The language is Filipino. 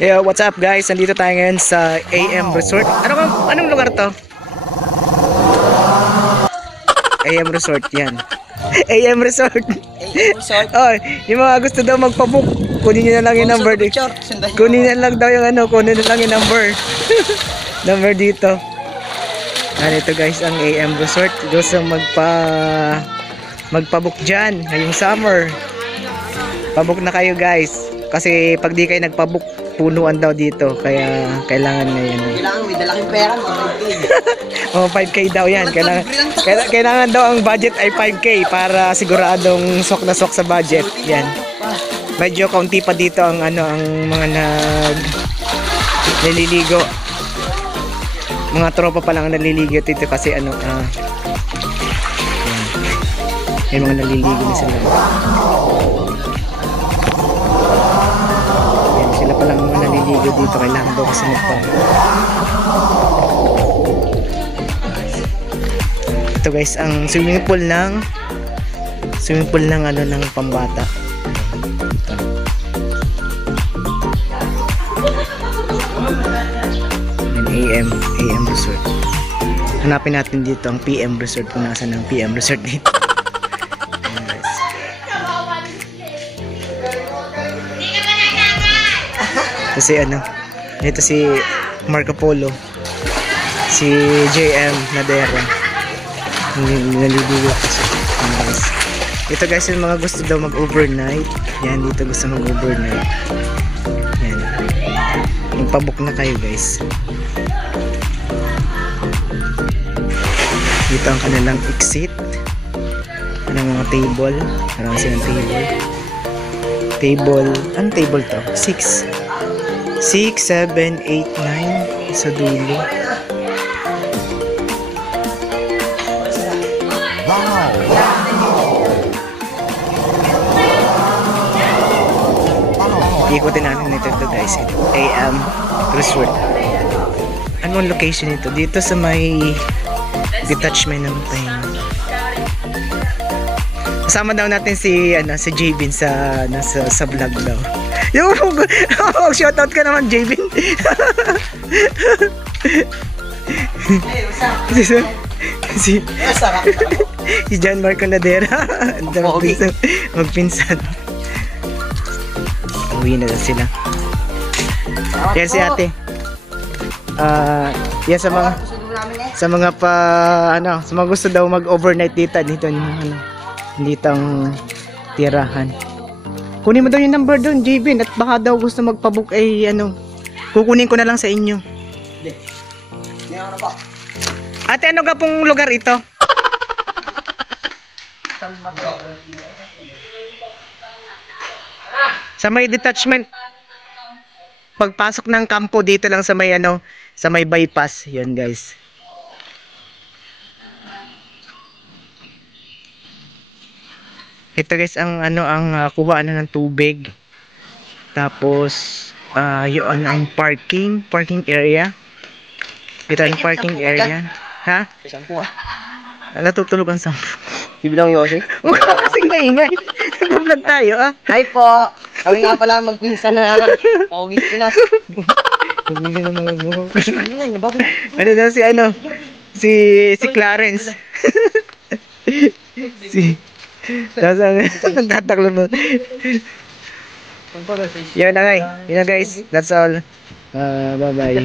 Yeah, what's up guys? Nandito tayo ngayon sa AM Resort. Anong lugar to? AM Resort, yan. AM Resort. AM Resort. Oh, yung mga gusto daw magpabook, kunin nyo na lang yung number dito. Kunin na lang daw yung kunin na lang yung number. Number dito. Ito guys, ang AM Resort. Gusto magpabook dyan ngayong summer. Pabook na kayo guys. Kasi pag di kayo nagpabook, punuan daw dito. Kaya kailangan ngayon. Kailangan may dalaking pera, mga 5K. Oh, 5K daw yan. Kailangan daw ang budget ay 5K para siguradong sok na sok sa budget. Yan. Medyo kaunti pa dito ang ang mga naliligo. Mga tropa pa lang naliligo dito kasi yan. May mga naliligo na sila. Yan, sila pa lang mga naliligo dito. Kailangan daw kasi ito guys, ang swimming pool ng ng pambata. Ito. AM Resort. Hanapin natin dito ang PM Resort kung nasaan ang PM Resort dito. Ayan guys. Ito si Marco Polo, si JM Nadera. Naliligo. Ito guys, yung mga gusto daw mag-overnight. Yan, dito gusto mag-overnight. Yan. Magpabook na kayo guys. Dito ang kanilang exit. Anong mga table. Marami silang table. Anong table to? 6, 7, 8, 9 sa dulo. Ikutin natin ito guys. AM Resort. Anong location ito? Dito sa may detachment ng pain. Kasama daw natin si Jbin sa vlog daw. Yung shoutout ka naman Jbin. Hey, what's up? si John Marco Nadera. Magpinsan. Uwi na sila. Yan si ate. Yan sa mga sa mga gusto daw mag-overnight dito ang tirahan. Kunin mo daw yung number doon, JB, at baka daw gusto magpabook ay kukunin ko na lang sa inyo. Hindi. Ano ba? Ate, ano ka pong lugar ito? Sa may detachment. Pagpasok ng kampo dito lang sa may sa may bypass, 'yan guys. Ito guys ang kuha ng tubig. Tapos yun ang parking area. Ito ang parking area. Ha? Sampu Natutulog ang sampu. Bibilang Yoshi? Mukha kasing maingay. Nag-vlog tayo Hi po! Kami nga pala magpinsan na Pogi Pinas. Ano daw si Clarence. Tataklo mo. Yun na guys. That's all. Bye bye.